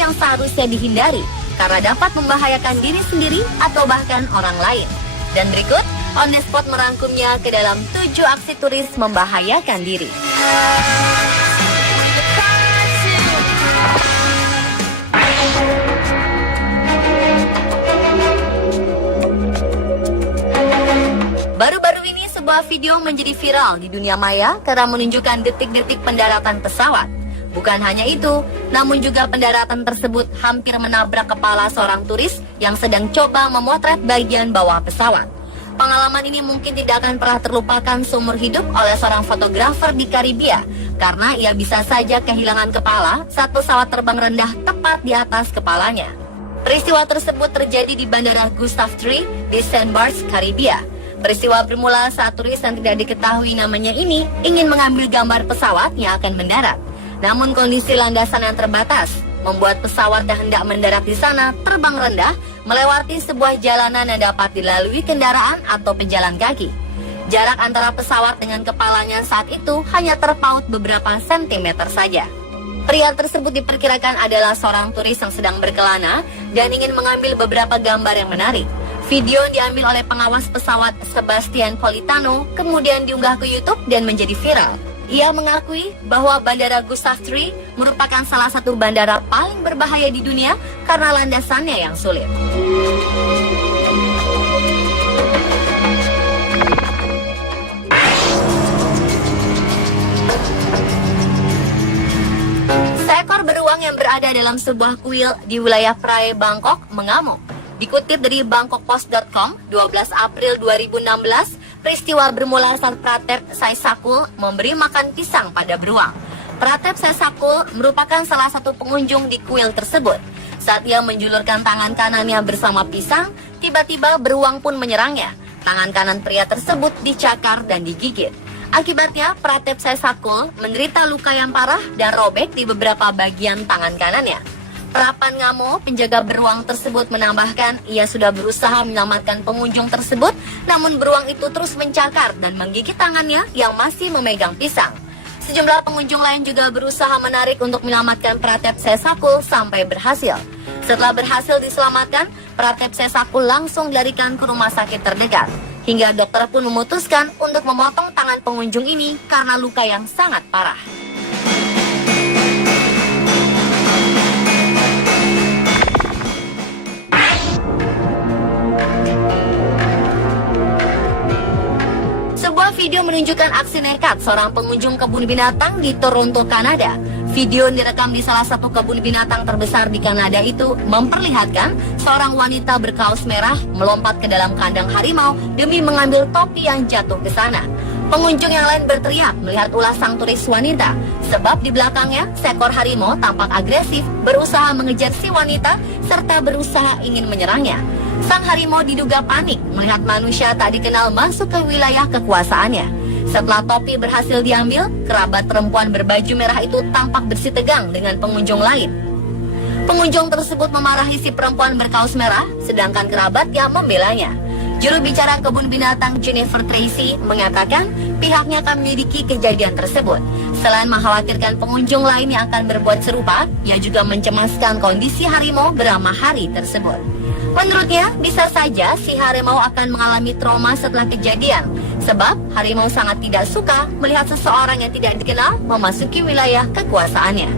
yang seharusnya dihindari karena dapat membahayakan diri sendiri atau bahkan orang lain. Dan berikut, On The Spot merangkumnya ke dalam 7 aksi turis membahayakan diri. Baru-baru ini sebuah video menjadi viral di dunia maya karena menunjukkan detik-detik pendaratan pesawat. Bukan hanya itu, namun juga pendaratan tersebut hampir menabrak kepala seorang turis yang sedang coba memotret bagian bawah pesawat. Pengalaman ini mungkin tidak akan pernah terlupakan seumur hidup oleh seorang fotografer di Karibia karena ia bisa saja kehilangan kepala saat pesawat terbang rendah tepat di atas kepalanya. Peristiwa tersebut terjadi di Bandara Gustav III di Saint Barts, Karibia. Peristiwa bermula saat turis yang tidak diketahui namanya ini ingin mengambil gambar pesawat yang akan mendarat. Namun kondisi landasan yang terbatas membuat pesawat yang hendak mendarat di sana terbang rendah melewati sebuah jalanan yang dapat dilalui kendaraan atau pejalan kaki. Jarak antara pesawat dengan kepalanya saat itu hanya terpaut beberapa sentimeter saja. Pria tersebut diperkirakan adalah seorang turis yang sedang berkelana dan ingin mengambil beberapa gambar yang menarik. Video yang diambil oleh pengawas pesawat Sebastian Politano kemudian diunggah ke YouTube dan menjadi viral. Ia mengakui bahwa Bandara Gustav III merupakan salah satu bandara paling berbahaya di dunia karena landasannya yang sulit. Seekor beruang yang berada dalam sebuah kuil di wilayah Praia, Bangkok mengamuk. Dikutip dari bangkokpost.com, 12 April 2016, peristiwa bermula saat Pratep Saisakul memberi makan pisang pada beruang. Pratep Saisakul merupakan salah satu pengunjung di kuil tersebut. Saat ia menjulurkan tangan kanannya bersama pisang, tiba-tiba beruang pun menyerangnya. Tangan kanan pria tersebut dicakar dan digigit. Akibatnya, Pratep Saisakul menderita luka yang parah dan robek di beberapa bagian tangan kanannya. Prapan Ngamo, penjaga beruang tersebut menambahkan ia sudah berusaha menyelamatkan pengunjung tersebut, namun beruang itu terus mencakar dan menggigit tangannya yang masih memegang pisang. Sejumlah pengunjung lain juga berusaha menarik untuk menyelamatkan Pratep Saisakul sampai berhasil. Setelah berhasil diselamatkan, Pratep Saisakul langsung dilarikan ke rumah sakit terdekat. Hingga dokter pun memutuskan untuk memotong tangan pengunjung ini karena luka yang sangat parah. Video menunjukkan aksi nekat seorang pengunjung kebun binatang di Toronto, Kanada. Video yang direkam di salah satu kebun binatang terbesar di Kanada itu memperlihatkan seorang wanita berkaos merah melompat ke dalam kandang harimau demi mengambil topi yang jatuh ke sana. Pengunjung yang lain berteriak melihat ulah sang turis wanita, sebab di belakangnya seekor harimau tampak agresif berusaha mengejar si wanita serta berusaha ingin menyerangnya. Sang harimau diduga panik melihat manusia tak dikenal masuk ke wilayah kekuasaannya. Setelah topi berhasil diambil, kerabat perempuan berbaju merah itu tampak bersitegang dengan pengunjung lain. Pengunjung tersebut memarahi si perempuan berkaos merah, sedangkan kerabatnya membelanya. Juru bicara kebun binatang Jennifer Tracy mengatakan pihaknya akan menyelidiki kejadian tersebut. Selain mengkhawatirkan pengunjung lain yang akan berbuat serupa, ia juga mencemaskan kondisi harimau bernama Hari tersebut. Menurutnya, bisa saja si harimau akan mengalami trauma setelah kejadian, sebab harimau sangat tidak suka melihat seseorang yang tidak dikenal memasuki wilayah kekuasaannya.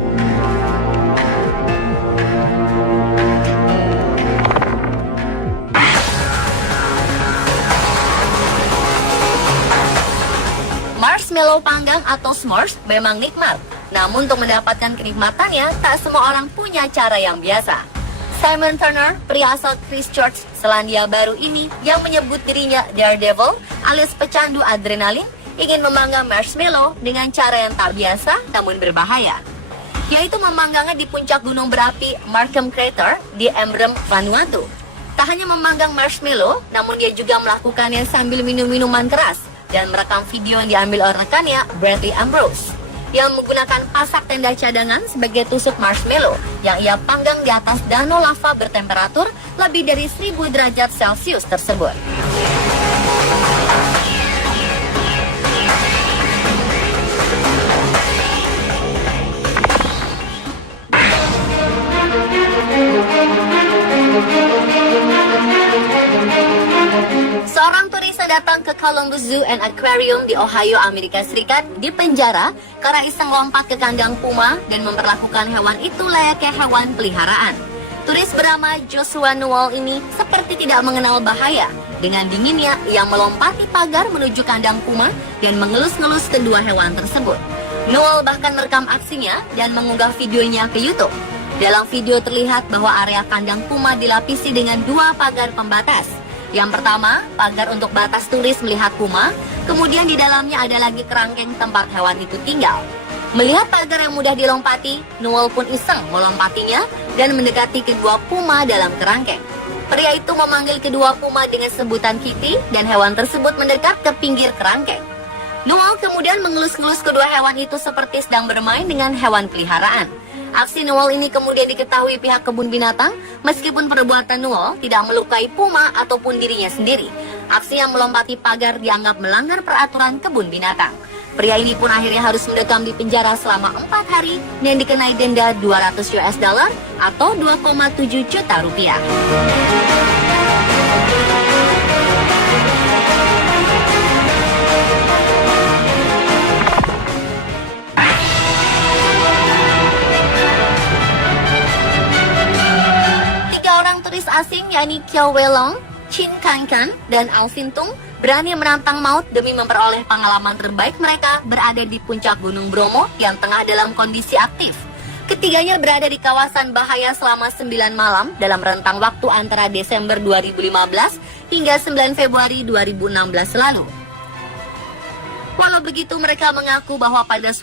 Marshmallow panggang atau s'mores memang nikmat, namun untuk mendapatkan kenikmatannya, tak semua orang punya cara yang biasa. Simon Turner, pria asal Christchurch, Selandia Baru ini yang menyebut dirinya Daredevil alias pecandu adrenalin, ingin memanggang marshmallow dengan cara yang tak biasa namun berbahaya, yaitu memanggangnya di puncak gunung berapi Markham Crater di Emblem, Vanuatu. Tak hanya memanggang marshmallow, namun dia juga melakukannya sambil minum minuman keras dan merekam video yang diambil oleh rekannya Bradley Ambrose, yang menggunakan pasak tenda cadangan sebagai tusuk marshmallow yang ia panggang di atas danau lava bertemperatur lebih dari 1000 derajat Celcius tersebut. Seorang turis yang datang ke Columbus Zoo and Aquarium di Ohio, Amerika Serikat dipenjara karena iseng lompat ke kandang puma dan memperlakukan hewan itu layaknya hewan peliharaan. Turis bernama Joshua Newell ini seperti tidak mengenal bahaya. Dengan dinginnya, ia melompati pagar menuju kandang puma dan mengelus-ngelus kedua hewan tersebut. Newell bahkan merekam aksinya dan mengunggah videonya ke YouTube. Dalam video terlihat bahwa area kandang puma dilapisi dengan 2 pagar pembatas. Yang pertama, pagar untuk batas turis melihat puma, kemudian di dalamnya ada lagi kerangkeng tempat hewan itu tinggal. Melihat pagar yang mudah dilompati, Newell pun iseng melompatinya dan mendekati kedua puma dalam kerangkeng. Pria itu memanggil kedua puma dengan sebutan Kitty dan hewan tersebut mendekat ke pinggir kerangkeng. Newell kemudian mengelus-ngelus kedua hewan itu seperti sedang bermain dengan hewan peliharaan. Aksi Newell ini kemudian diketahui pihak kebun binatang, meskipun perbuatan Newell tidak melukai puma ataupun dirinya sendiri. Aksi yang melompati pagar dianggap melanggar peraturan kebun binatang. Pria ini pun akhirnya harus mendekam di penjara selama 4 hari dan dikenai denda $200 atau 2,7 juta rupiah. Turis asing yakni Kiao Weilong, Chin Kankan, dan Alvin Tung berani menantang maut demi memperoleh pengalaman terbaik mereka berada di puncak Gunung Bromo yang tengah dalam kondisi aktif. Ketiganya berada di kawasan bahaya selama 9 malam dalam rentang waktu antara Desember 2015 hingga 9 Februari 2016 lalu. Walau begitu, mereka mengaku bahwa pada suatu